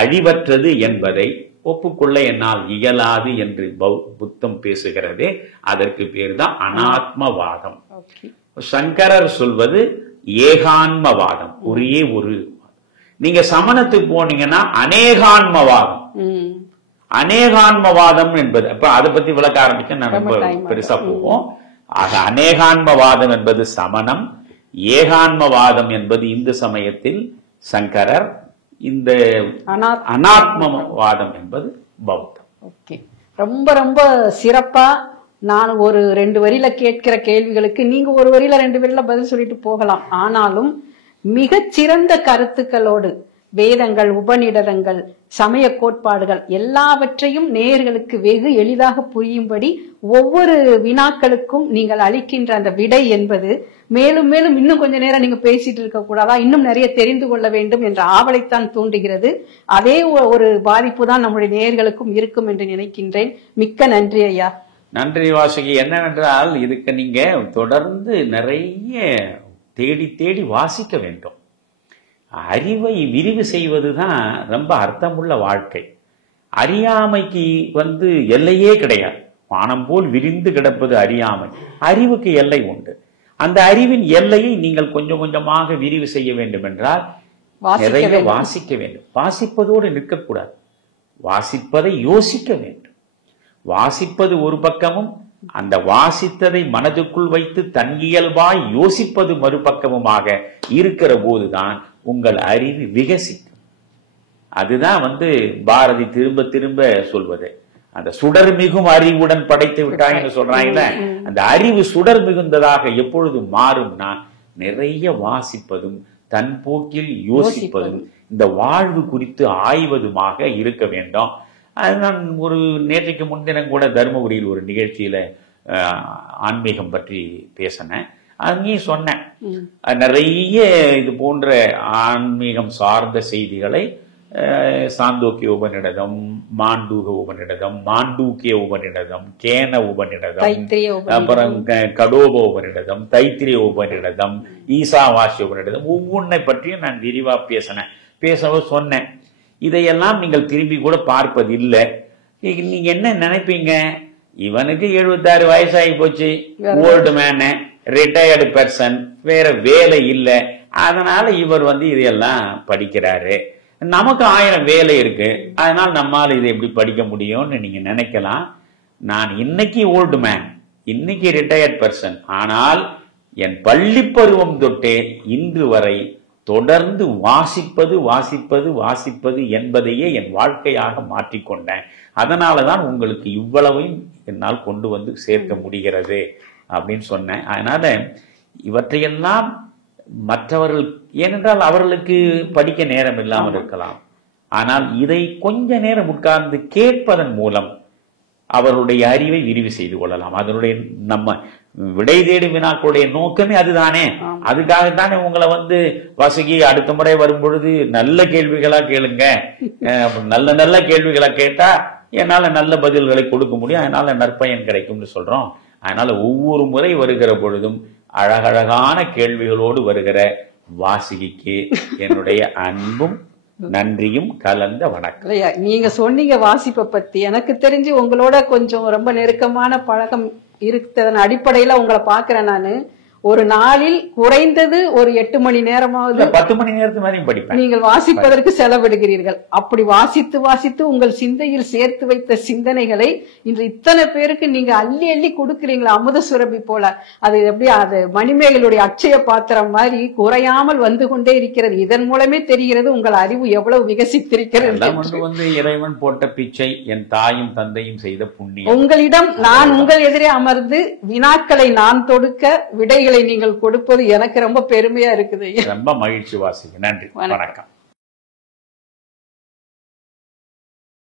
அழிவற்றது என்பதை ஒப்புக்கொள்ள என்னால் இயலாது என்று புத்தம் பேசுகிறது. அதற்கு பேர் தான் அனாத்மவாதம். சங்கரர் சொல்வது ஏகான்மவாதம், ஒரே ஒரு. நீங்க சமணத்துக்கு போனீங்கன்னா அநேகான்மவாதம். அநேகான்மவாதம் என்பது, அப்ப அதை பத்தி விளக்க ஆரம்பிக்க நான் ரொம்ப பெருசா போவோம். ஆக அநேகான்மவாதம் என்பது சமணம், ஏகான்மவாதம் என்பது இந்து சமயத்தில் சங்கரர், இந்த அனாத்மவாதம் என்பது பௌத்தம். ஓகே, ரொம்ப ரொம்ப சிறப்பா நான் ஒரு 2 வரியில கேட்கிற கேள்விகளுக்கு நீங்க ஒரு வரியில 2 வரியில பதில் சொல்லிட்டு போகலாம். ஆனாலும் மிகச் சிறந்த கருத்துக்களோடு வேதங்கள், உபநிடதங்கள், சமய கோட்பாடுகள் எல்லாவற்றையும் நேயர்களுக்கு வெகு எளிதாக புரியும்படி ஒவ்வொரு வினாக்களுக்கும் நீங்கள் அளிக்கின்ற அந்த விடை என்பது மேலும் மேலும் இன்னும் கொஞ்ச நேரம் நீங்க பேசிட்டு இருக்க கூடாதா, இன்னும் நிறைய தெரிந்து கொள்ள வேண்டும் என்ற ஆவலைத்தான் தூண்டுகிறது. அதே ஒரு பாதிப்பு தான் நம்முடைய நேயர்களுக்கும் இருக்கும் என்று நினைக்கின்றேன். மிக்க நன்றி ஐயா. நன்றி வாசுகி. என்னவென்றால் இதுக்கு நீங்க தொடர்ந்து நிறைய தேடி தேடி வாசிக்க வேண்டும். அறிவை விரிவு செய்வதுதான் ரொம்ப அர்த்தமுள்ள வாழ்க்கை. அறியாமைக்கு எல்லையே கிடையாது. வானம் போல் விரிந்து கிடப்பது அறியாமை. அறிவுக்கு எல்லை உண்டு. அந்த அறிவின் எல்லையை நீங்கள் கொஞ்சம் கொஞ்சமாக விரிவு செய்ய வேண்டும் என்றால் நிறைய வாசிக்க வேண்டும். வாசிப்பதோடு நிற்கக்கூடாது, வாசிப்பதை யோசிக்க வேண்டும். வாசிப்பது ஒரு பக்கமும், அந்த வாசித்ததை மனதுக்குள் வைத்து தன்னியல்பாய் யோசிப்பது மறுபக்கமுமாக இருக்கிற போதுதான் உங்கள் அறிவு விகசிக்கும். அதுதான் பாரதி திரும்ப திரும்ப சொல்வது, அந்த சுடர் மிகும் அறிவுடன் படைத்து விட்டாங்கன்னு சொல்றாங்கல்ல, அந்த அறிவு சுடர் மிகுந்ததாக எப்பொழுது மாறும்னா நிறைய வாசிப்பதும் தன் போக்கில் யோசிப்பதும் இந்த வாழ்வு குறித்து ஆய்வதுமாக இருக்க வேண்டும். அது நான் ஒரு நேற்றைக்கு முன்தினம் கூட தருமபுரியில் ஒரு நிகழ்ச்சியில ஆன்மீகம் பற்றி பேசினேன். அங்கேயும் சொன்னேன், நிறைய இது போன்ற ஆன்மீகம் சார்ந்த செய்திகளை சாந்தோக்கிய உபநிடதம், மாண்டூக உபநிடதம், மாண்டூக்கிய உபநிடதம், கேன உபநிடதம், அப்புறம் கடோப உபநிடதம், தைத்திரிய உபநிடதம், ஈசாவாசிய உபநிடதம், ஒவ்வொன்றை பற்றியும் நான் விரிவா பேசவும் சொன்னேன். இதையெல்லாம் நீங்கள் திரும்பி கூட பார்ப்பது இல்லை. நீங்க என்ன நினைப்பீங்க, இவனுக்கு 76 வயசாகி போச்சு, ஓல்டு மேனு, ரிட்டையர்டு பர்சன், வேற வேலை இல்லை, அதனால இவர் இதையெல்லாம் படிக்கிறாரு, நமக்கு 1000 வேலை இருக்கு, அதனால நம்மால இதை எப்படி படிக்க முடியும்னு நீங்க நினைக்கலாம். நான் இன்னைக்கு ஓல்டு மேன், இன்னைக்கு ரிட்டையர்ட் பர்சன், ஆனால் என் பள்ளி பருவம் தொட்டே இன்று வரை தொடர்ந்து வாசிப்பது வாசிப்பது வாசிப்பது என்பதையே என் வாழ்க்கையாக மாற்றிக்கொண்டேன். அதனாலதான் உங்களுக்கு இவ்வளவையும் என்னால் கொண்டு சேர்க்க முடிகிறது அப்படின்னு சொன்னேன். அதனால இவற்றையெல்லாம் மற்றவர்கள், ஏனென்றால் அவர்களுக்கு படிக்க நேரம் இல்லாமல் இருக்கலாம், ஆனால் இதை கொஞ்ச நேரம் உட்கார்ந்து கேட்பதன் மூலம் அவருடைய அறிவை விரிவு செய்து கொள்ளலாம். அதனுடைய நம்ம விடை தேடும் வினாக்களுடைய நோக்கமே அதுதானே. அதுக்காகத்தானே உங்களை வாசுகி அடுத்த முறை வரும் பொழுது நல்ல கேள்விகளா கேளுங்க, நல்ல நல்ல கேள்விகளா கேட்டா என்னால நல்ல பதில்களை கொடுக்க முடியும், அதனால நற்பயன் கிடைக்கும்னு சொல்றோம். அதனால ஒவ்வொரு முறை வருகிற பொழுதும் அழகழகான கேள்விகளோடு வருகிற வாசுகிக்கு என்னுடைய அன்பும் நன்றியும் கலந்த வணக்கம். இல்லையா, நீங்க சொன்னீங்க வாசிப்பை பத்தி. எனக்கு தெரிஞ்சு உங்களோட கொஞ்சம் ரொம்ப நெருக்கமான பழக்கம் இருக்கிறதன் அடிப்படையில உங்களை பாக்குறேன் நானு. ஒரு நாளில் குறைந்தது ஒரு 8 மணி நேரமாவது 10 மணி நேரத்துக்கு மேலேயும் படிப்பேன். நீங்கள் வாசிப்பதற்கு செலவிடுகிறீர்கள். அப்படி வாசித்து வாசித்து உங்கள் சிந்தையில் சேர்த்து வைத்த சிந்தனைகளை இன்று இத்தனை பேருக்கு நீங்க அள்ளி அள்ளி கொடுக்கிறீங்களா, அமுத சுரபி போல. அது எப்படி, அது மணிமேகலுடைய அட்சய பாத்திரம் மாதிரி குறையாமல் வந்து கொண்டே இருக்கிறது. இதன் மூலமே தெரிகிறது உங்கள் அறிவு எவ்வளவு விகசித்திருக்கிறது. இறைவன் போட்ட பிச்சை, என் தாயும் தந்தையும் செய்த புண்ணியம். உங்களிடம் நான் உங்கள் எதிரே அமர்ந்து வினாக்களை நான் தொடுக்க விடைகளை நீங்கள் கொடுப்பது எனக்கு ரொம்ப பெருமையா இருக்குது. ரொம்ப மகிழ்ச்சி வாசிங்க. நன்றி, வணக்கம்.